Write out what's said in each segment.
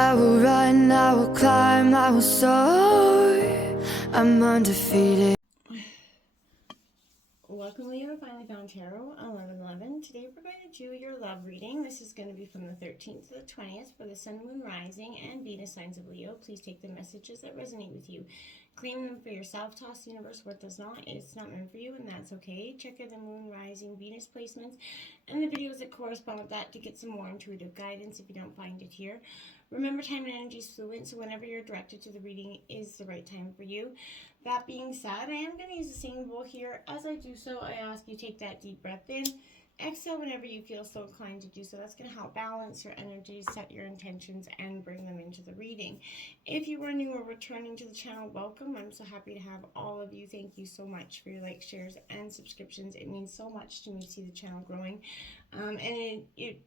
I will run, I will climb, I will soar. I'm undefeated. Welcome, Leo. Finally found Tarot 1111. Today we're going to do your love reading. This is going to be from the 13th to the 20th for the Sun, Moon, Rising, and Venus signs of Leo. Please take the messages that resonate with you. Claim them for yourself. Toss the universe what does not. It's not meant for you, and that's okay. Check out the Moon, Rising, Venus placements and the videos that correspond with that to get some more intuitive guidance if you don't find it here. Remember, time and energy is fluid, so whenever you're directed to the reading is the right time for you. That being said, I am going to use the singing bowl here. As I do so, I ask you take that deep breath in. Exhale whenever you feel so inclined to do so. That's going to help balance your energy, set your intentions, and bring them into the reading. If you are new or returning to the channel, welcome. I'm so happy to have all of you. Thank you so much for your likes, shares, and subscriptions. It means so much to me to see the channel growing. And it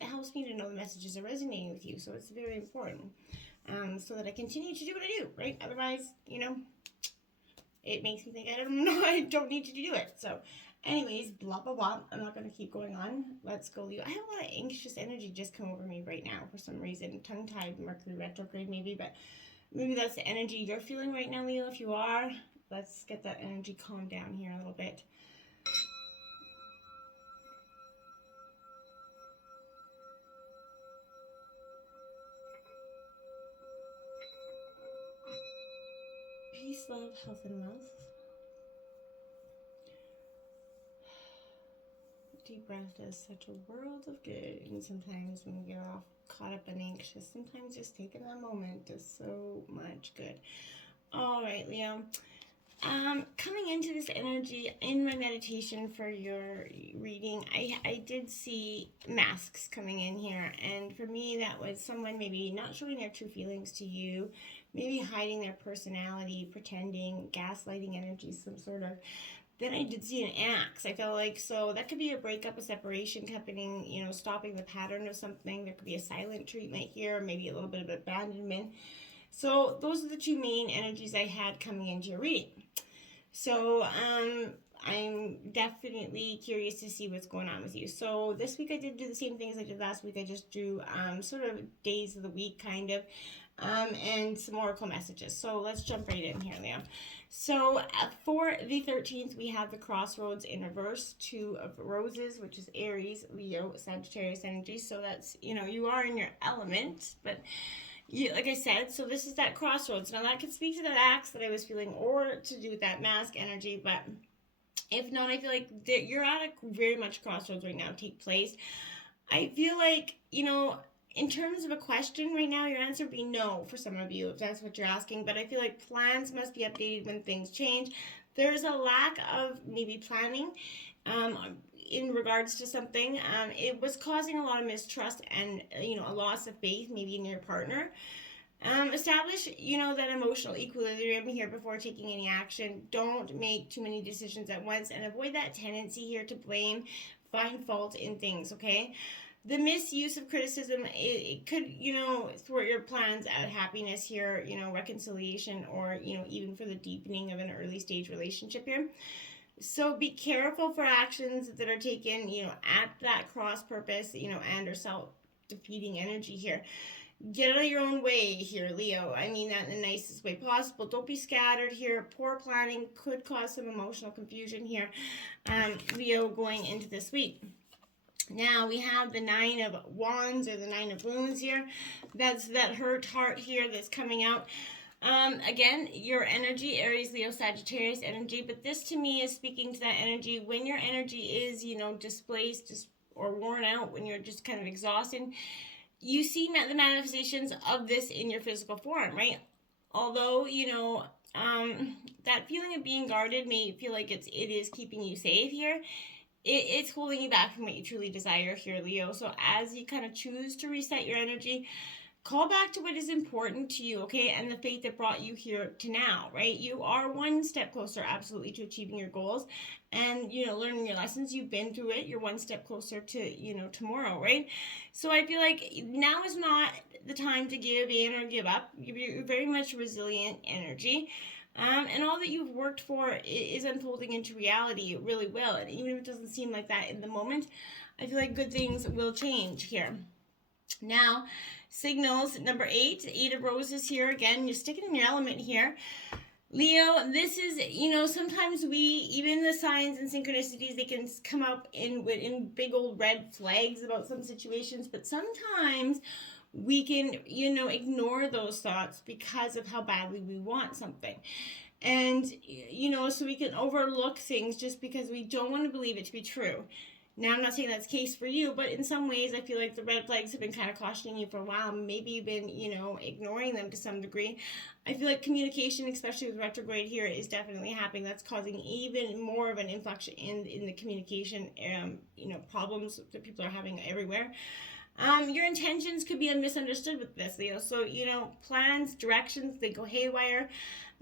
helps me to know the messages are resonating with you. So it's very important so that I continue to do what I do, right? Otherwise, it makes me think I don't need to do it. So anyways, blah, blah, blah. I'm not going to keep going on. Let's go, Leo. I have a lot of anxious energy just come over me right now for some reason. Tongue-tied, Mercury retrograde maybe, but maybe that's the energy you're feeling right now, Leo. If you are, let's get that energy calmed down here a little bit. Peace, love, health, and wealth. Deep breath does such a world of good, and sometimes when we get all caught up and anxious, sometimes just taking that moment does so much good. All right, Leo. Coming into this energy in my meditation for your reading, I did see masks coming in here, and for me that was someone maybe not showing their true feelings to you, maybe hiding their personality, pretending, gaslighting energy, some sort of. Then I did see an axe. I felt like, so that could be a breakup, a separation happening, stopping the pattern of something. There could be a silent treatment here, maybe a little bit of abandonment. So those are the two main energies I had coming into your reading. So I'm definitely curious to see what's going on with you. So this week I did do the same thing as I did last week. I just drew sort of days of the week kind of. And some oracle messages. So let's jump right in here, Leo. So for the 13th, we have the crossroads in reverse, 2 of roses, which is Aries, Leo, Sagittarius energy. So that's, you are in your element, but like I said, so this is that crossroads. Now that could speak to that axe that I was feeling or to do with that mask energy, but if not, I feel like you're at a very much crossroads right now take place. I feel like, in terms of a question right now, your answer would be no for some of you, if that's what you're asking. But I feel like plans must be updated when things change. There's a lack of maybe planning in regards to something. It was causing a lot of mistrust and, a loss of faith maybe in your partner. Establish, that emotional equilibrium here before taking any action. Don't make too many decisions at once and avoid that tendency here to blame, find fault in things, okay? The misuse of criticism, it could, thwart your plans at happiness here, reconciliation, or, even for the deepening of an early stage relationship here. So be careful for actions that are taken, at that cross purpose, and or self-defeating energy here. Get out of your own way here, Leo. I mean that in the nicest way possible. Don't be scattered here. Poor planning could cause some emotional confusion here, Leo, going into this week. Now we have the 9 of Wands or the 9 of Moons here. That's that hurt heart here that's coming out. Again, your energy, Aries, Leo, Sagittarius energy, but this to me is speaking to that energy when your energy is, displaced or worn out, when you're just kind of exhausted. You see the manifestations of this in your physical form, right? Although, that feeling of being guarded may feel like it is keeping you safe here. It's holding you back from what you truly desire here, Leo. So as you kind of choose to reset your energy, call back to what is important to you, okay? And the faith that brought you here to now, right? You are one step closer, absolutely, to achieving your goals and, learning your lessons. You've been through it. You're one step closer to, tomorrow, right? So I feel like now is not the time to give in or give up. You're very much resilient energy. And all that you've worked for is unfolding into reality. It really will. And even if it doesn't seem like that in the moment, I feel like good things will change here. Now, signals number 8, 8 of Roses here. Again, you're sticking in your element here. Leo, this is, sometimes even the signs and synchronicities, they can come up in big old red flags about some situations, but sometimes we can, ignore those thoughts because of how badly we want something. And, so we can overlook things just because we don't want to believe it to be true. Now, I'm not saying that's the case for you, but in some ways, I feel like the red flags have been kind of cautioning you for a while. Maybe you've been, ignoring them to some degree. I feel like communication, especially with retrograde here, is definitely happening. That's causing even more of an influx in the communication, problems that people are having everywhere. Your intentions could be misunderstood with this, Leo. So, plans, directions, they go haywire.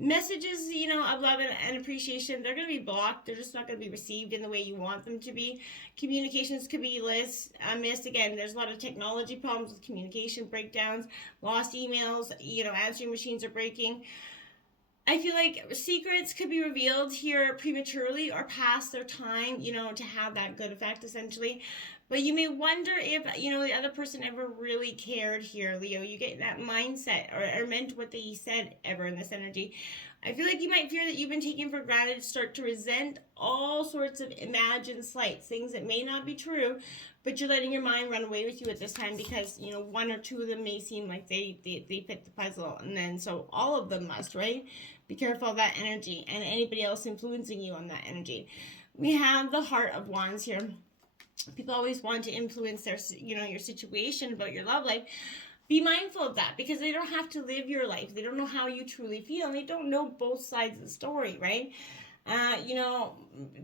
Messages, of love and appreciation, they're going to be blocked. They're just not going to be received in the way you want them to be. Communications could be missed. Again, there's a lot of technology problems with communication breakdowns, lost emails, answering machines are breaking. I feel like secrets could be revealed here prematurely or past their time, to have that good effect, essentially. But you may wonder if, the other person ever really cared here, Leo. You get that mindset or meant what they said ever in this energy. I feel like you might fear that you've been taken for granted, start to resent all sorts of imagined slights, things that may not be true, but you're letting your mind run away with you at this time because, one or two of them may seem like they fit the puzzle. And then so all of them must, right? Be careful of that energy and anybody else influencing you on that energy. We have the Heart of Wands here. People always want to influence their, your situation about your love life. Be mindful of that because they don't have to live your life. They don't know how you truly feel and they don't know both sides of the story, right?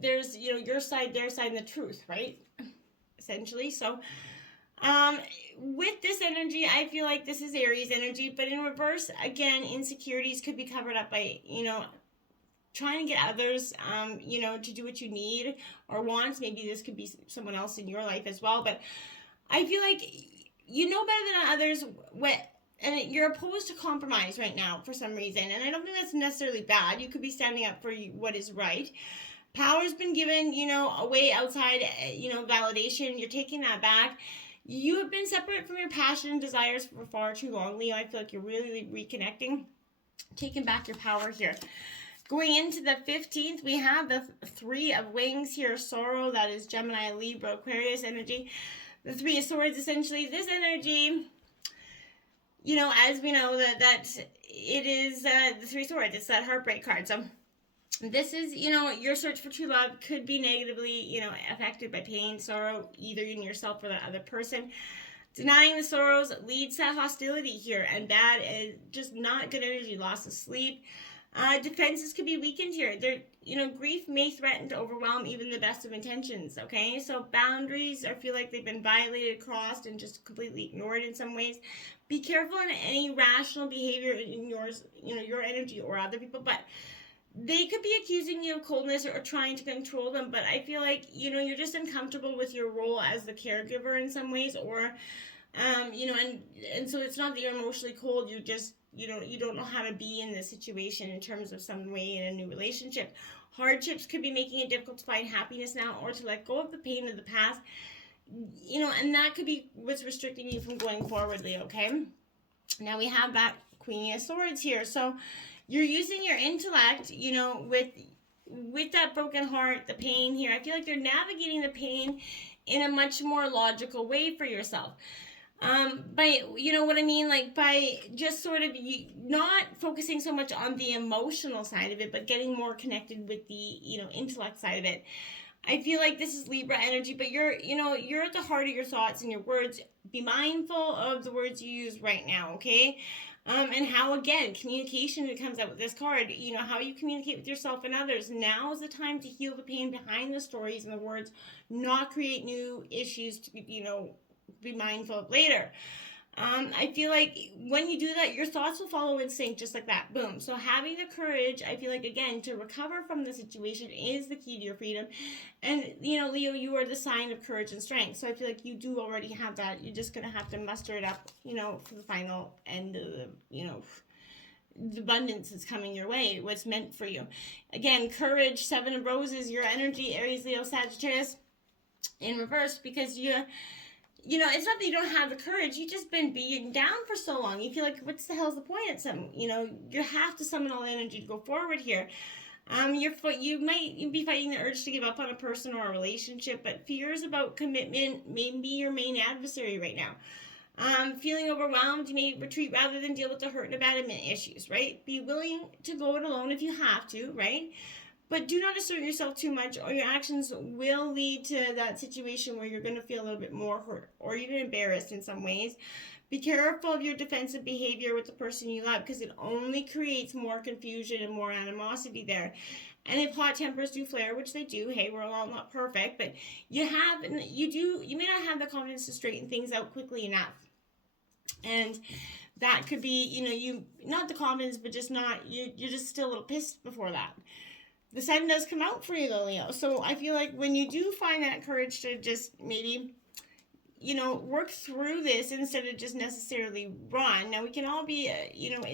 There's, your side, their side, and the truth, right? Essentially. So, with this energy, I feel like this is Aries energy, but in reverse, again, insecurities could be covered up by, trying to get others, to do what you need or want. Maybe this could be someone else in your life as well. But I feel like you know better than others and you're opposed to compromise right now for some reason. And I don't think that's necessarily bad. You could be standing up for what is right. Power's been given, away outside, validation. You're taking that back. You have been separate from your passion and desires for far too long, Leo. I feel like you're really reconnecting, taking back your power here. Going into the 15th, we have the 3 of Wings here, sorrow. That is Gemini, Libra, Aquarius energy. The 3 of Swords, essentially. This energy, as we know, that it is the 3 Swords. It's that heartbreak card. So this is, your search for true love could be negatively, affected by pain, sorrow, either in yourself or the other person. Denying the sorrows leads to hostility here and bad, just not good energy, loss of sleep. Defenses could be weakened here. Grief may threaten to overwhelm even the best of intentions, okay? So boundaries, I feel like they've been violated, crossed, and just completely ignored in some ways. Be careful in any rational behavior in yours, your energy or other people, but they could be accusing you of coldness or trying to control them, but I feel like, you're just uncomfortable with your role as the caregiver in some ways, or, and so it's not that you're emotionally cold, you just, you don't know how to be in this situation in terms of some way in a new relationship. Hardships could be making it difficult to find happiness now or to let go of the pain of the past, and that could be what's restricting you from going forwardly, okay? Now we have that Queen of Swords here. So you're using your intellect, with that broken heart, the pain here. I feel like you're navigating the pain in a much more logical way for yourself. By, what I mean, like by just sort of not focusing so much on the emotional side of it, but getting more connected with the, intellect side of it. I feel like this is Libra energy, but you're at the heart of your thoughts and your words. Be mindful of the words you use right now, okay? And how, again, communication comes out with this card, how you communicate with yourself and others. Now is the time to heal the pain behind the stories and the words, not create new issues to, be mindful of later. I feel like when you do that, your thoughts will follow in sync just like that. Boom. So having the courage, I feel like, again, to recover from the situation is the key to your freedom. And, Leo, you are the sign of courage and strength. So I feel like you do already have that. You're just going to have to muster it up, for the final end of the, the abundance is coming your way, what's meant for you. Again, courage, 7 of Roses, your energy, Aries, Leo, Sagittarius, in reverse, because it's not that you don't have the courage. You've just been beaten down for so long. You feel like, what's the hell's the point at some, you have to summon all the energy to go forward here. You might be fighting the urge to give up on a person or a relationship, but fears about commitment may be your main adversary right now. Feeling overwhelmed, you may retreat rather than deal with the hurt and abandonment issues, right? Be willing to go it alone if you have to, right? But do not assert yourself too much, or your actions will lead to that situation where you're going to feel a little bit more hurt or even embarrassed in some ways. Be careful of your defensive behavior with the person you love, because it only creates more confusion and more animosity there. And if hot tempers do flare, which they do, hey, we're all not perfect, but you may not have the confidence to straighten things out quickly enough. And that could be, you not the confidence, but just not, you're just still a little pissed before that. The sun does come out for you though, Leo. So I feel like when you do find that courage to just maybe, work through this instead of just necessarily run. Now we can all be,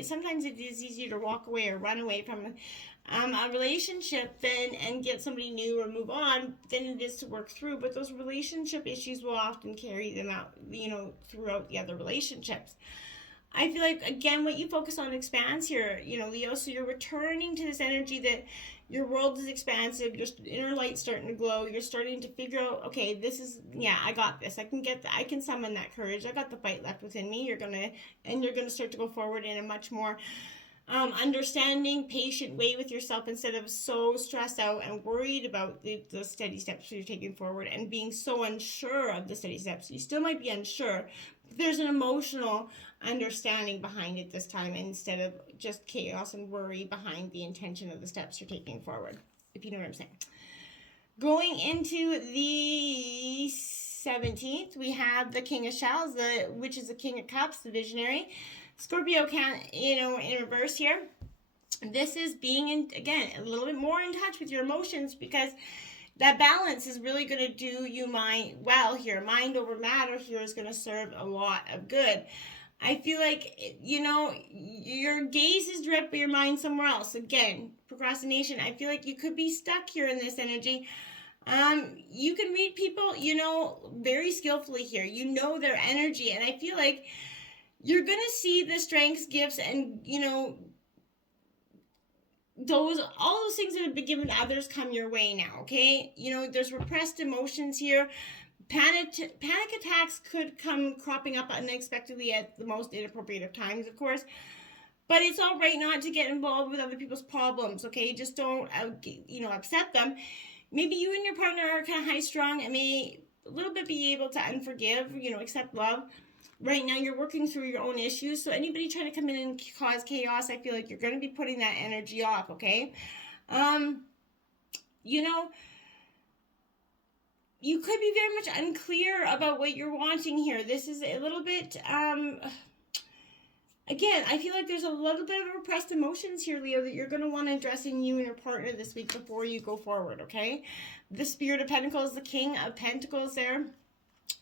sometimes it is easier to walk away or run away from a relationship and get somebody new or move on than it is to work through. But those relationship issues will often carry them out, throughout the other relationships. I feel like, again, what you focus on expands here, Leo. So you're returning to this energy that your world is expansive. Your inner light's starting to glow. You're starting to figure out, okay, I got this. I can summon that courage. I got the fight left within me. You're going to start to go forward in a much more understanding, patient way with yourself, instead of so stressed out and worried about the steady steps you're taking forward and being so unsure of the steady steps. You still might be unsure, but there's an emotional understanding behind it this time, instead of just chaos and worry behind the intention of the steps you're taking forward, if you know what I'm saying. Going into the 17th, we have the King of Shells, which is the King of Cups, the visionary. Scorpio in reverse here. This is being again a little bit more in touch with your emotions, because that balance is really going to do you well here. Mind over matter here is going to serve a lot of good. I feel like, your gaze is direct, but your mind somewhere else. Again, procrastination. I feel like you could be stuck here in this energy. You can read people, very skillfully here. Their energy. And I feel like you're going to see the strengths, gifts, and, all those things that have been given to others come your way now, okay? There's repressed emotions here. Panic attacks could come cropping up unexpectedly at the most inappropriate of times, of course. But it's all right not to get involved with other people's problems, okay? Just don't, upset them. Maybe you and your partner are kind of high-strung and may a little bit be able to unforgive, accept love. Right now, you're working through your own issues. So anybody trying to come in and cause chaos, I feel like you're going to be putting that energy off, okay? You could be very much unclear about what you're wanting here. This is a little bit, again, I feel like there's a little bit of repressed emotions here, Leo, that you're going to want to address in you and your partner this week before you go forward, okay? The Spirit of Pentacles, the King of Pentacles there.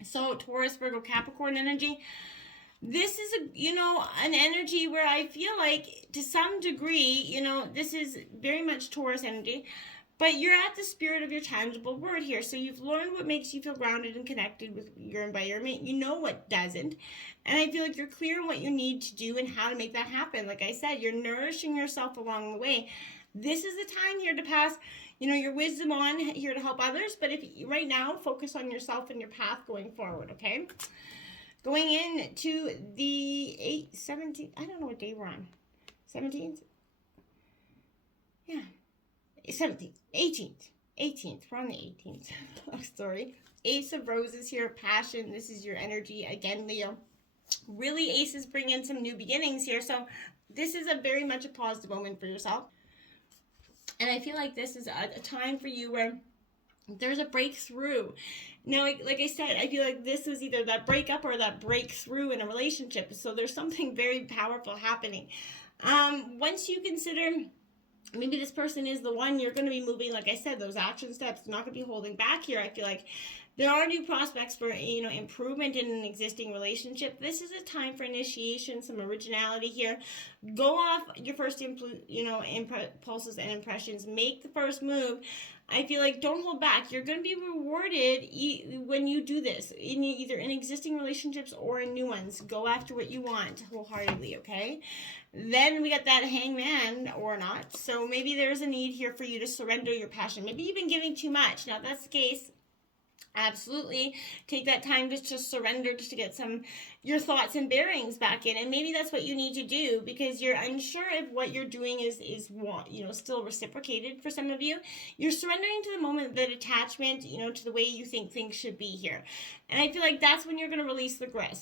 So Taurus, Virgo, Capricorn energy. This is an energy where I feel like to some degree, this is very much Taurus energy. But you're at the spirit of your tangible word here. So you've learned what makes you feel grounded and connected with your environment. You know what doesn't. And I feel like you're clear on what you need to do and how to make that happen. Like I said, you're nourishing yourself along the way. This is the time here to pass, your wisdom on here to help others. But right now, focus on yourself and your path going forward, okay? Going into the 17th, I don't know what day we're on. 17th? Yeah. 17th, 18th, we're on the 18th. Sorry. Ace of Roses here, passion. This is your energy. Again, Leo. Really, aces bring in some new beginnings here. So this is very much a positive moment for yourself. And I feel like this is a time for you where there's a breakthrough. Now, like I said, I feel like this is either that breakup or that breakthrough in a relationship. So there's something very powerful happening. Once you consider maybe this person is the one, you're going to be moving, like I said, those action steps, not going to be holding back here. I feel like there are new prospects for, improvement in an existing relationship. This is a time for initiation, some originality here. Go off your first, impulses and impressions. Make the first move. I feel like don't hold back. You're going to be rewarded when you do this, either in existing relationships or in new ones. Go after what you want wholeheartedly, okay? Then we got that hangman or not. So maybe there's a need here for you to surrender your passion. Maybe you've been giving too much. Now, if that's the case, absolutely take that time to just surrender, just to get your thoughts and bearings back in. And maybe that's what you need to do, because you're unsure if what you're doing is still reciprocated. For some of you, you're surrendering to the moment, the detachment, to the way you think things should be here. And I feel like that's when you're going to release the grip.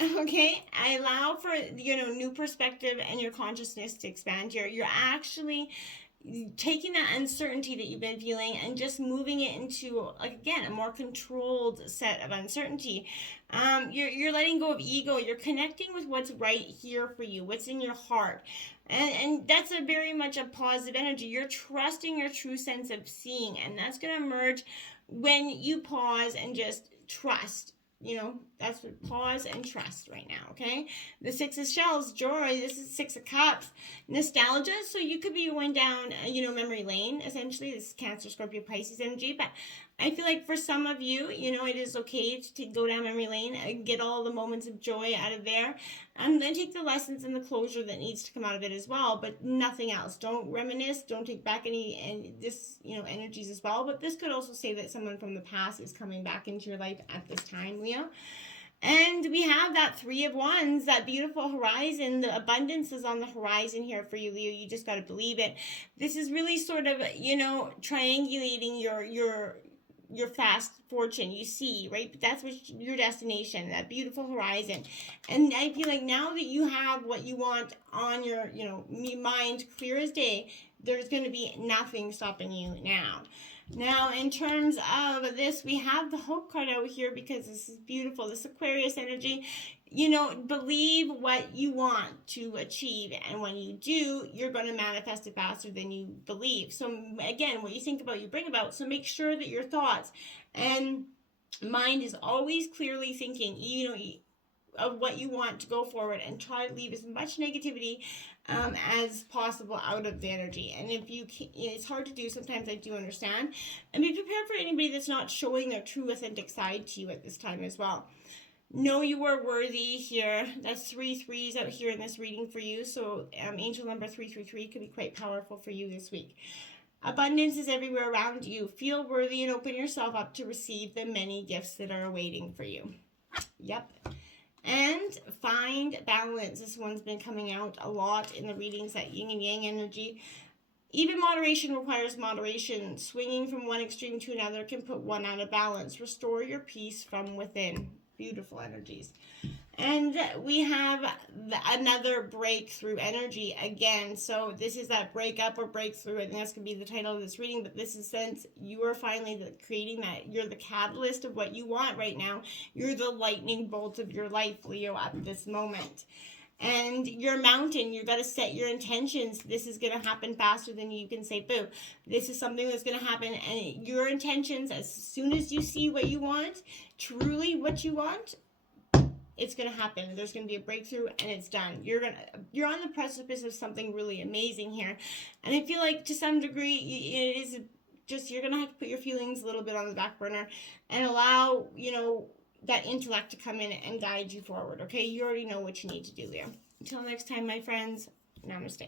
Okay, I allow for new perspective and your consciousness to expand here. You're actually taking that uncertainty that you've been feeling and just moving it into, again, a more controlled set of uncertainty. You're letting go of ego. You're connecting with what's right here for you, what's in your heart. And that's a very much a positive energy. You're trusting your true sense of seeing, and that's going to emerge when you pause and just trust. That's what, pause and trust right now, okay? The Six of Shells, joy. This is Six of Cups, nostalgia. So you could be going down, memory lane, essentially. This is Cancer, Scorpio, Pisces energy. But I feel like for some of you, it is okay to go down memory lane and get all the moments of joy out of there. And then take the lessons and the closure that needs to come out of it as well, but nothing else. Don't reminisce. Don't take back any energies as well. But this could also say that someone from the past is coming back into your life at this time, Leo. And we have that Three of Wands, that beautiful horizon. The abundance is on the horizon here for you, Leo. You just got to believe it. This is really sort of, triangulating your fast fortune, you see, right? But that's what your destination, that beautiful horizon. And I feel like now that you have what you want on your, mind clear as day, there's going to be nothing stopping you now. Now, in terms of this, we have the Hope card out here because this is beautiful. This Aquarius energy, believe what you want to achieve. And when you do, you're going to manifest it faster than you believe. So again, what you think about, you bring about. So make sure that your thoughts and mind is always clearly thinking, of what you want to go forward, and try to leave as much negativity as possible out of the energy. And if you can, it's hard to do sometimes, I do understand. And be prepared for anybody that's not showing their true authentic side to you at this time as well. Know you are worthy here. That's 3 threes out here in this reading for you. So angel number 333 could be quite powerful for you this week. Abundance is everywhere around you. Feel worthy and open yourself up to receive the many gifts that are awaiting for you. Yep. And find balance. This one's been coming out a lot in the readings, that yin and yang energy. Even moderation requires moderation. Swinging from one extreme to another can put one out of balance. Restore your peace from within. Beautiful energies. And we have another breakthrough energy again. So this is that breakup or breakthrough, and that's going to be the title of this reading. But this is, since you are finally creating that, you're the catalyst of what you want right now. You're the lightning bolt of your life, Leo, at this moment. And your mountain, you've got to set your intentions. This is going to happen faster than you can say, boo. This is something that's going to happen. And your intentions, as soon as you see what you want, truly what you want, it's going to happen. There's going to be a breakthrough, and it's done. You're on the precipice of something really amazing here. And I feel like to some degree, it is just, you're going to have to put your feelings a little bit on the back burner and allow, that intellect to come in and guide you forward. Okay, you already know what you need to do, Leo. Until next time, my friends, namaste.